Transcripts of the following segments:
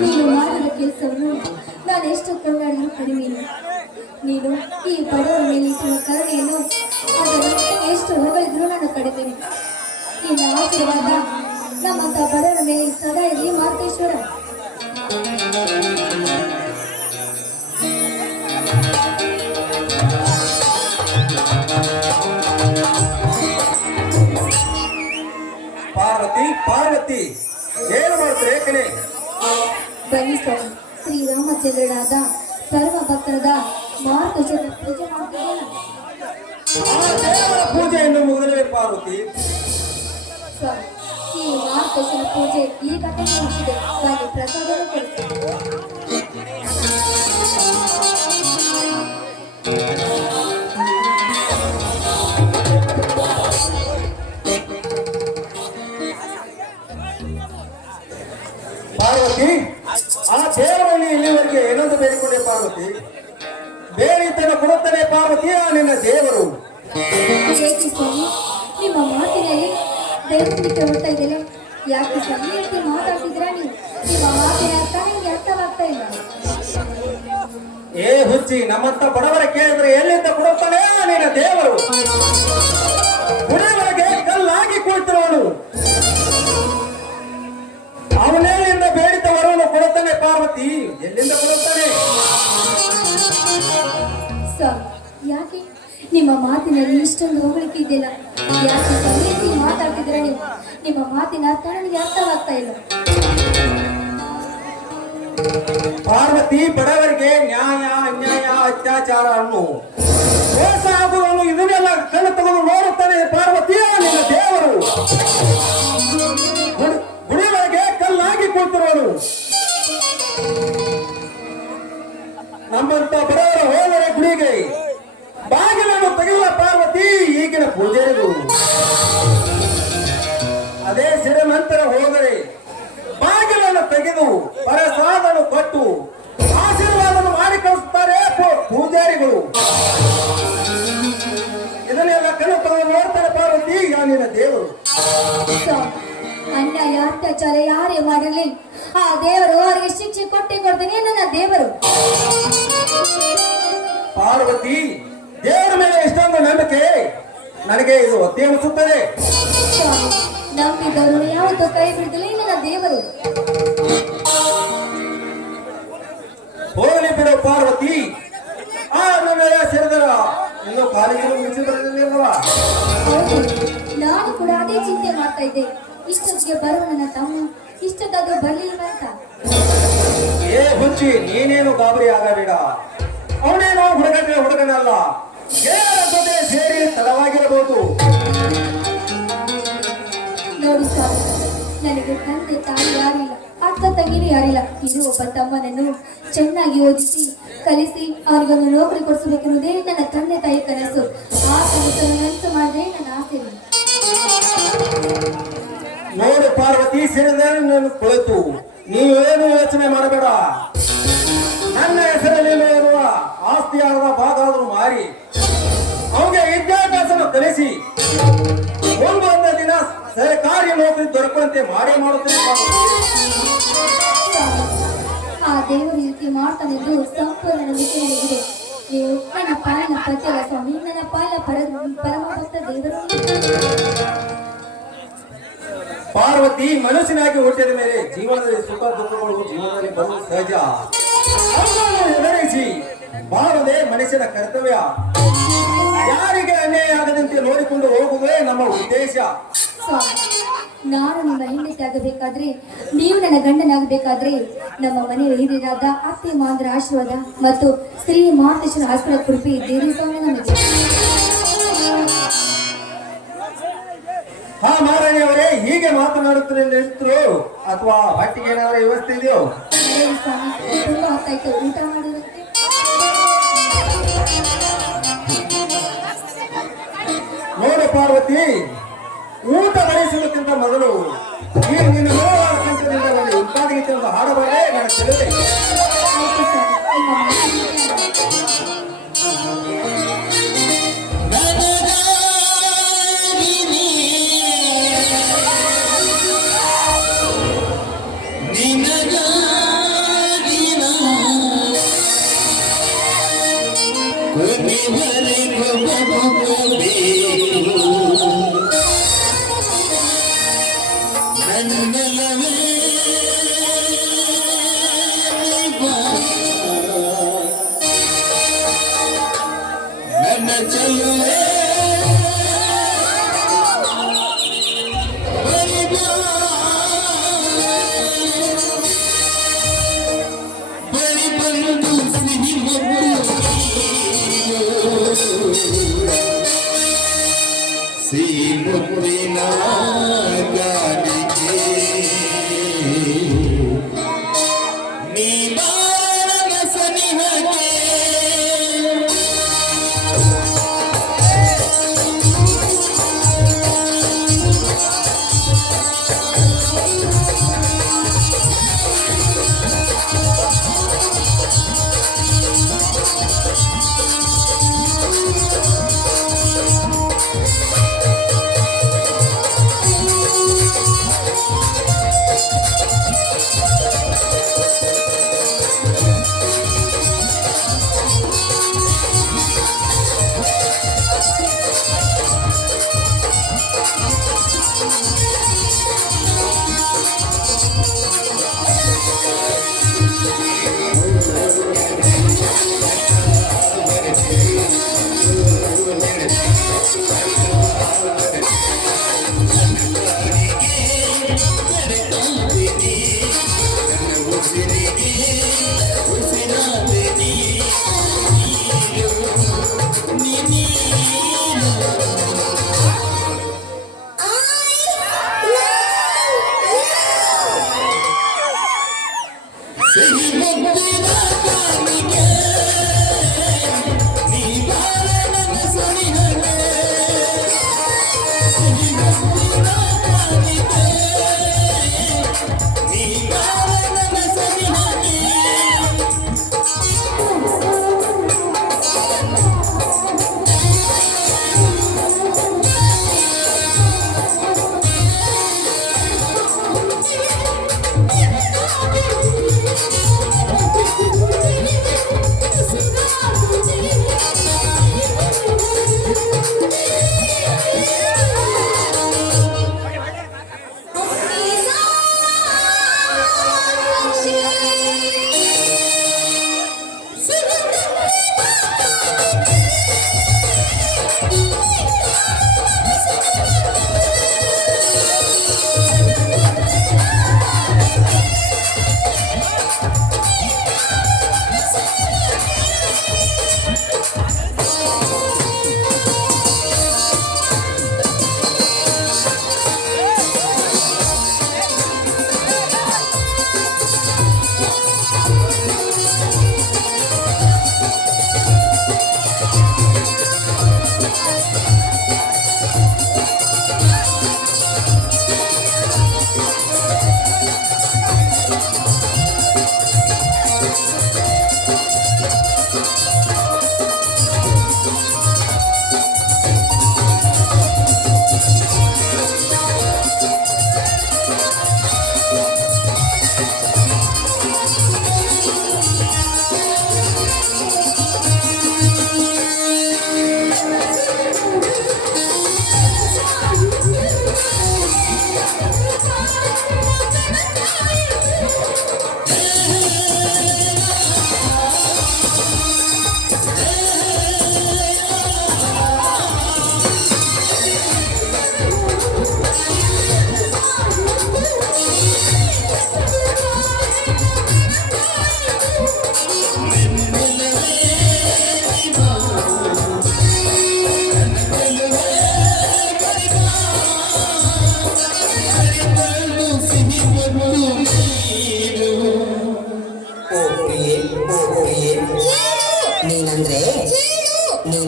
ನೀನು ಮಾಡಿದ ಕೆಲಸವನ್ನು ನಾನು ಎಷ್ಟು ಕೊಂಡಾಡಿದ್ರು ಕಡಿಮೆ. ನೀನು ಈ ಬಡವರ ಮೇಲೆ ಇಟ್ಟಿರುವ ಕರುಣೆಯನ್ನು ಅದನ್ನು ಎಷ್ಟು ಹೊಗಳಿದ್ರು ನಾನು ಕಡಿಮೆ. ನಿನ್ನ ಆಶೀರ್ವಾದ ನಮ್ಮಂತ ಬಡವರ ಮೇಲೆ ಸದಾ ಇರಲಿ ಮಾತೇಶ್ವರ. ಪಾರ್ವತಿ ಪಾರ್ವತಿ ಏನು ಮಾಡ್ತಾರೆ ಕಣೆ? ಬನ್ನಿ ಸ್ವಾಮಿ, ಶ್ರೀರಾಮಚಂದ್ರನಾದ ಸರ್ವ ಭಕ್ತರದ ಮಾರ್ಗದರ್ಶನ ಪೂಜೆ ಮಾಡ್ತಿದ್ದೇನೆ. ಪೂಜೆಯನ್ನು ಮುಗಿದರೆ ಪಾರ್ವತಿ ಸ್ವಾಮಿ, ಈ ಮಾರ್ಗದರ್ಶನ ಪೂಜೆ ಈಗ ಮುಗಿಸಿದೆ. ಬನ್ನಿ ಪ್ರಸಾದ ಪಾರ್ವತಿ, ಆ ದೇವರಲ್ಲಿ ಇಲ್ಲಿವರೆಗೆ ಏನೊಂದು ಬೇಡಿಕೊಂಡೆ ಪಾರ್ವತಿ? ಬೇಡಿದ್ದನ್ನು ಕೊಡುತ್ತಾನೆ ಪಾರ್ವತಿ ಆ ನಿನ್ನ ದೇವರು. ಏಕೆ ಸ್ವಾಮಿ, ನಿಮ್ಮ ಮಾತಿನಲ್ಲಿ ದೇವಸ್ಥಾನಕ್ಕೆ ಹೊರಡ್ತಾ ಇದ್ದಿಲ್ಲ? ಯಾಕೆ ಸ್ವಾಮಿ ಯಾಕೆ ಮಾತಾಡ್ತಿದ್ರ ನೀವು? ನಿಮ್ಮ ಮಾತಿನ ಅರ್ಥ ನಿಮ್ಗೆ ಅರ್ಥವಾಗ್ತಾ ಇಲ್ಲ. ಏ ಹುಚ್ಚಿ, ನಮ್ಮಂತ ಬಡವರ ಕೇಳಿದ್ರೆ ಎಲ್ಲಿಂದ ಕೊಡುತ್ತಾನೆ ಆ ನಿನ್ನ ದೇವರು? ಗುಡಿಯೊಳಗೆ ಕಲ್ಲಾಗಿ ಕುಳಿತಿರುವನು ಅವನೇಲಿಂದ ಬೇಡಿದ ವರವನ್ನು ಕೊಡುತ್ತಾನೆ ಪಾರ್ವತಿ. ಎಲ್ಲಿಂದ ಕೊಡುತ್ತಾನೆ? ಸ್ವಾಮಿ, ಯಾಕೆ ನಿಮ್ಮ ಮಾತಿನಲ್ಲಿ ಇಷ್ಟೊಂದು ಹೊಗಳಿಕೆ ಇದೆಯಲ್ಲ? ಯಾಕೆ ಸಮಯಕ್ಕೆ ಮಾತಾಡ್ತಿದ್ರ ನೀವು? ನಿಮ್ಮ ಮಾತಿನ ಅರ್ಥ ನನಗೆ ಅರ್ಥವಾಗ್ತಾ ಇಲ್ಲ. ಪಾರ್ವತಿ, ಬಡವರಿಗೆ ನ್ಯಾಯ ಅನ್ಯಾಯ ಅತ್ಯಾಚಾರ ಅನ್ನು ಮೋಸ ಆಗುವುದನ್ನು ಇದನ್ನೆಲ್ಲ ಕಣ್ಣು ತಗೊಂಡು ನೋಡುತ್ತಾನೆ ಪಾರ್ವತಿ ನಿನ್ನ ದೇವರು. ಗುಡಿಯೊಳಗೆ ಕಲ್ಲಾಗಿ ಕುಳಿತಿರುವನು ನಮ್ಮಂತ ಬಡವರು ಹೋದರೆ ಗುಡಿಗೆ ಬಾಗಿಲನ್ನು ತೆಗೆಯುವ ಪಾರ್ವತಿ ಈಗಿನ ಪೂಜೆಗಳು. ಅದೇ ಶ್ರೀಮಂತರ ಹೋದರೆ ಬಾಗಿಲನ್ನು ತೆಗೆದು ಪರಸಾದನ್ನು ಕೊಟ್ಟು ಆಶೀರ್ವಾದವನ್ನು ಮಾಡಿ ಕಳಿಸುತ್ತಾರೆ ಪೂಜಾರಿಗಳು. ಇದನ್ನೆಲ್ಲ ಕಣ್ಣು ತಗೊಂಡು ನೋಡ್ತಾರೆ ಪಾರ್ವತಿ ನಿನ್ನ ದೇವರು. ಅನ್ಯಾಯ ಅತ್ಯಾಚಾರ ಯಾರೇ ಮಾಡಿರ್ಲಿ ಆ ದೇವರು ಅವರಿಗೆ ಶಿಕ್ಷೆ ಕೊಟ್ಟೆ ಕೊಡ್ತೇನೆ ನನ್ನ ದೇವರು. ಪಾರ್ವತಿ, ದೇವರ ಮೇಲೆ ಇಷ್ಟೊಂದು ನಂಬಿಕೆ ನನಗೆ ಇದು ಒತ್ತಿ ಅನಿಸುತ್ತದೆ. ನಂಬಿದವರು ಯಾವತ್ತೂ ಕೈ ಬಿಡಲಿಲ್ಲ ನನ್ನ ದೇವರು. ಹೋಗಲಿ ಬಿಡು ಪಾರ್ವತಿ, ಆ ನನ್ನ ಸೇರಿದರ ಇನ್ನು ಕಾಲೇಜಿನ ಮುಗಿಸಿರಲಿಲ್ಲವಾ? ನಾನು ಕೂಡ ಅದೇ ಚಿಂತೆ ಮಾಡ್ತಾ ಇದ್ದೆ. ಇಷ್ಟೊತ್ತಿಗೆ ಬರುವ ನನ್ನ ತಮ್ಮ ಇಷ್ಟದಾದ್ರೂ ಬರ್ಲಿಲ್ವಂತ. ಏ ಹುಚ್ಚಿ, ನೀನೇನು ಗಾಬರಿ ಆಗಬೇಡ. ಅವನೇನೋ ಹುಡುಗನಲ್ಲ, ಏನ ಜೊತೆ ಸೇರಿ ತಡವಾಗಿರಬಹುದು. ನೋಡಿ ಸ್ವಾಮಿ, ನನಗೆ ತಂದೆ ತಾಯಿ ಯಾರಿಲ್ಲ, ಅಕ್ಕ ತಂಗಿನೂ ಯಾರಿಲ್ಲ. ಇದು ಒಬ್ಬ ತಮ್ಮನನ್ನು ಚೆನ್ನಾಗಿ ಓದಿಸಿ ಕಲಿಸಿ ಅವನಿಗೊಂದು ನೌಕರಿ ಕೊಡಿಸಬೇಕೆನ್ನುವುದೇ ನನ್ನ ತಂದೆ ತಾಯಿ ಕನಸು. ಆ ಕನಸನ್ನು ನನಸು ಮಾಡಿದ್ರೆ ನನ್ನ ಆಸೆ. ನೋಡು ಪಾರ್ವತಿ, ಸೇರಿದ ನಾನು ಕುಳಿತು ನೀವೇನು ಯೋಚನೆ ಮಾಡಬೇಡ. ನನ್ನ ಹೆಸರಲ್ಲಿ ಇರುವ ಆಸ್ತಿಯಾದ ಭಾಗ ಆದರೂ ಮಾರಿ ಅವನಿಗೆ ವಿದ್ಯಾಭ್ಯಾಸನ ಕಲಿಸಿ ಒಂದೊಂದು ದಿನ ಸರ್ಕಾರಿ ನೌಕರಿ ದೊರಕುವಂತೆ ಮಾಡುತ್ತೇನೆ. ಆ ದೇವರು ರೀತಿ ಮಾಡ್ತಾನೆಂದು ಸಂಪೂರ್ಣ ನಂಬಿಕೆ ನನಗಿದೆ. ನೀವು ನನ್ನ ಪಾಲಿನ ಪ್ರತ್ಯೇಕ ಸ್ವಾಮಿ, ನನ್ನ ಪಾಲಿನ ಪರಮ ಭಕ್ತ ದೇವರು. ಪಾರ್ವತಿ, ಮನಸ್ಸಿನಾಗಿ ಹುಟ್ಟಿದ ಮೇಲೆ ಜೀವನದಲ್ಲಿ ಸುಖ ದುಃಖಗಳು ಜೀವನದಲ್ಲಿ ಬರುವುದು ಸಹಜ. ಅವುಗಳನ್ನು ಎದುರಿಸಿ ಬಾಳುವುದೇ ಮನುಷ್ಯನ ಕರ್ತವ್ಯ. ಯಾರಿಗೆ ಅನ್ಯಾಯ ಆಗದಂತೆ ನೋಡಿಕೊಂಡು ಹೋಗುವುದೇ ನಮ್ಮ ಉದ್ದೇಶ. ಸ್ವಾಮಿ, ನಾನು ನಿಮ್ಮ ಹೆಂಡತಿ ಆಗಬೇಕಾದ್ರೆ, ನೀವು ನನ್ನ ಗಂಡನಾಗಬೇಕಾದ್ರೆ, ನಮ್ಮ ಮನೆಯ ಹಿರಿಯರಾದ ಅತ್ತೆ ಮಾಂದ್ರ ಆಶೀರ್ವಾದ ಮತ್ತು ಸ್ತ್ರೀ ಮಾತೇಶ್ವರ ಆಸ್ಪದ ಕೃಪೆ ಇದ್ದೇನೆ ಸ್ವಾಮಿ ನಮಗೆ. ಹಾ ಮಹಾರಾಣಿಯವರೇ, ಹೀಗೆ ಮಾತನಾಡುತ್ತಾರೆ ನಿಂತರು ಅಥವಾ ಹೊಟ್ಟಿಗೆ ಏನಾದರೂ ವ್ಯವಸ್ಥೆ ಇದೆಯೋ? ಅದೇನು ಸ್ವಾಮಿ, ತುಂಬಾ ಹೊತ್ತಾಯ್ತು, ಊಟ ಮಾಡುವುದಕ್ಕೆ. ನೋಡು ಪಾರ್ವತಿ, ಊಟ ಬಡಿಸುವುದಕ್ಕಿಂತ ಮೊದಲು ಈ ನಿನ್ನ ನೋವಾದ ಕಂಠದಿಂದ ನನಗೆ ಉತ್ಪಾದನೆ ಎಂದು ಹಾಡಬಾರೇ ನಾನು ತಿಳಿದೆ. ಆಯ್ತು ಸ್ವಾಮಿ, ನಿಮ್ಮ ಮಾತಿಗೆ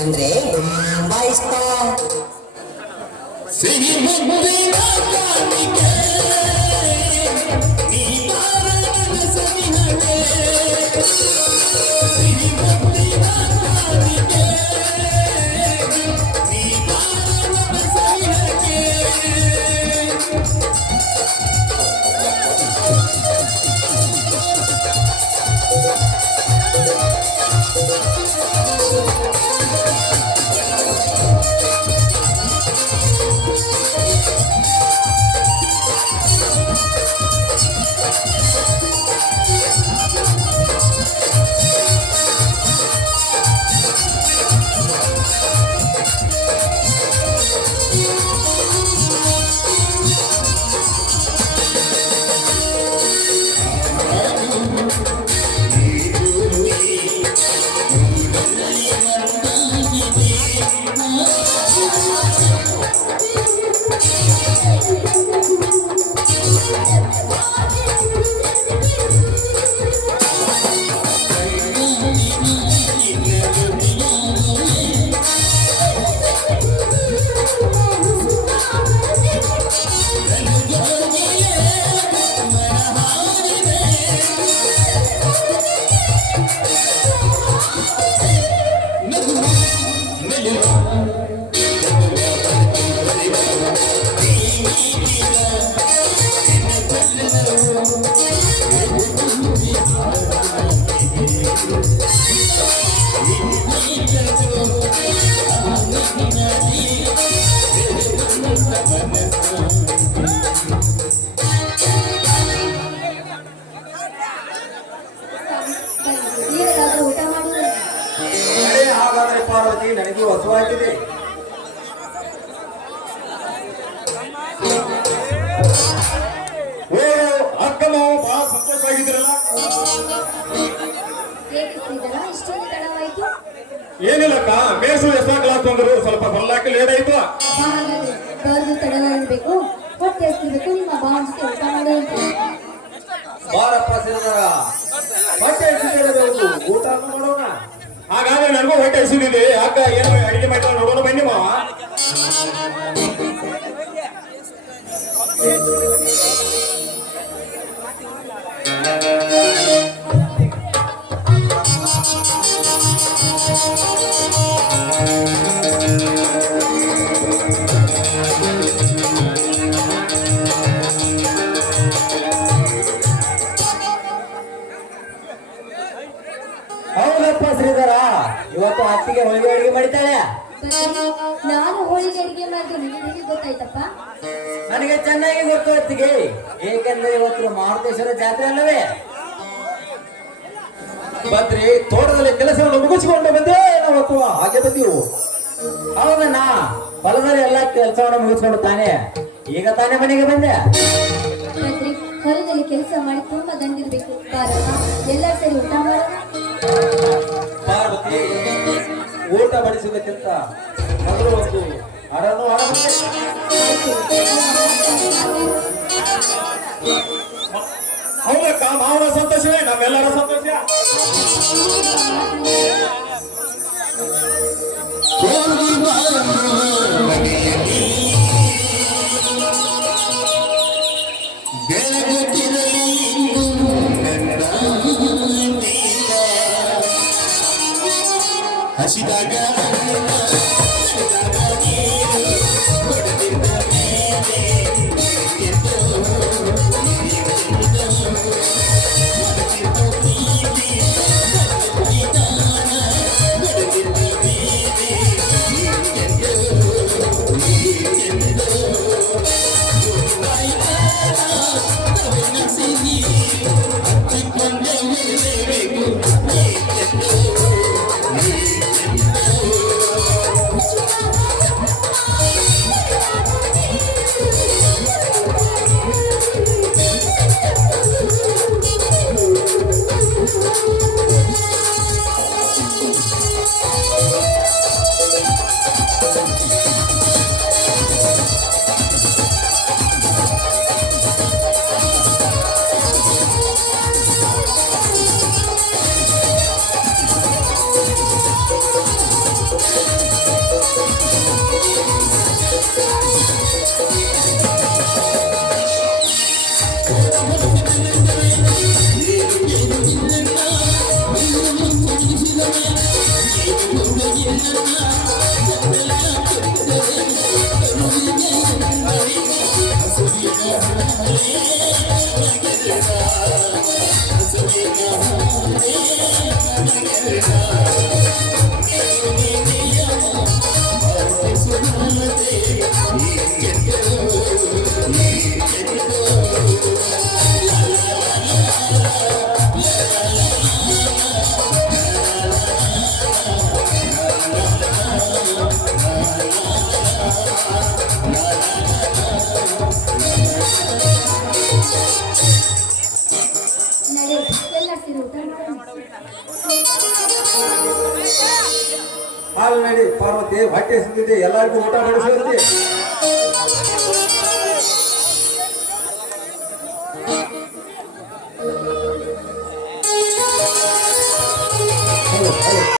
ಅಂದ್ರೆ ತುಂಬಾ ಇಷ್ಟ. ಸಿಹಿ ಮುದ್ದಿನ ಕಾಣಿಕೆ ನೀ ಬಾರ ನನ್ನ ಸವಿಹಳೆ. ಸಿಹಿ ಮುದ್ದಿನ ಕಾಣಿಕೆ ನೀ ಬಾರ ನನ್ನ ಸವಿಹಳೆ. ನೀವೇನಾದ್ರೂ ಊಟ ಮಾಡಿದ್ರೆ ನಡೆ ಹಾಗಾದರೆ ಪಾರ್ವತಿ, ನನಗೆ ಹೊಸವಾಗಿದೆ. ಓ ಅಕ್ಕ ನಾವು ಬಹಳ ಸಂತೋಷವಾಗಿದ್ದೀರಲ್ಲ. ಹೇಗಿದ್ದೀರಲ್ಲ ಇಷ್ಟೊಂದು ತಡವಾಯ್ತು? ಏನಿಲ್ಲಕ್ಕ, ಮೇಸು ಎಷ್ಟ ಕ್ಲಾಸ್ ಬಂದರು, ಸ್ವಲ್ಪ ಬರ್ಲಾಕ ಲೇಟ್ ಆಯ್ತು. ಹಾಗಾದ್ರೆ ಬರೋದು ತಡವಾಗಿರ್ಬೇಕು, ಹೊಟ್ಟೆ ಹಸ್ತಿರ್ಬೇಕು, ನಿಮ್ಮ ಬಾವನ ಜೊತೆ ಊಟ ಮಾಡೋ ಅಂತ. ಬಾರಪ್ಪ ಸಿರಿಧರ, ಹೊಟ್ಟೆ ಹಸಿದಿರಬಹುದು, ಊಟ ಮಾಡೋಣ. ಹಾಗಾದ್ರೆ ನನಗೂ ಹೊಟ್ಟೆ ಹಸಿದಿದೆ. ಅಕ್ಕ ಏನು ಅಡಿಗೆ ಮಾಡ್ತಾ ನೋಡೋಣ ಬನ್ನಿ ಮಾವ. ಹೌದಪ್ಪ ಶ್ರೀಧರ, ಇವತ್ತು ಅತ್ತಿಗೆ ಹೋಳಿಗೆ ಅಡಿಗೆ ಮಾಡಿದ್ದಾಳೆ. ನಾನು ಹೋಳಿಗೆ ಅಡಿಗೆ ಮಾಡಿದ್ದು ನಿಮಗೆ ಗೊತ್ತಾಯ್ತಪ್ಪ? ನನಗೆ ಚೆನ್ನಾಗಿ ಗೊತ್ತು ಅತ್ತಿಗೆ, ಏಕೆಂದ್ರೆ ಇವತ್ತು ಮಾರುತೇಶ್ವರ ಜಾತ್ರೆ ಅಲ್ಲವೇ. ಬಂದ್ರಿ, ತೋಟದಲ್ಲಿ ಕೆಲಸವನ್ನು ಮುಗಿಸಿಕೊಂಡು ಬಂದೇ ನಾವು ಹಾಗೆ ಬಂದೀವು. ಹೌದಣ್ಣ, ಹೊಲದಲ್ಲಿ ಎಲ್ಲ ಕೆಲಸವನ್ನು ಮುಗಿಸ್ಕೊಂಡು ತಾನೆ ಈಗ ತಾನೇ ಮನೆಗೆ ಬಂದೆ. ರಾತ್ರಿ ಹೊಲದಲ್ಲಿ ಕೆಲಸ ಮಾಡಿ ತುಂಬಾ ದಂಡಿರ್ಬೇಕು. ಬಾರಪ್ಪ ಎಲ್ಲರೂ ಸರಿ ಊಟ ಮಾಡೋಣ. ಪಾರ್ವತಿ, ಊಟ ಬಡಿಸುವುದಕ್ಕಿಂತ ಮೊದಲು ಒಂದು ಹಾಡನ್ನು ಹಾಡಬೇಕು. ಹೌದಕ್ಕ, ಮಾವನ ಸಂತೋಷವೇ ನಮ್ಮೆಲ್ಲರ ಸಂತೋಷ. ಹಸಿದಾಗ ನಡೆ ಎಲ್ಲ ಸೇರಿ ಊಟ ಮಾಡೋಣ. ಹಾಲು ನಡಿ ಪಾರ್ವತಿ, ಹೊಟ್ಟೆ ಸಿದ್ದಿದೆ, ಎಲ್ಲರಿಗೂ ಊಟ ಬಡಿಸಿರ್ತಿ.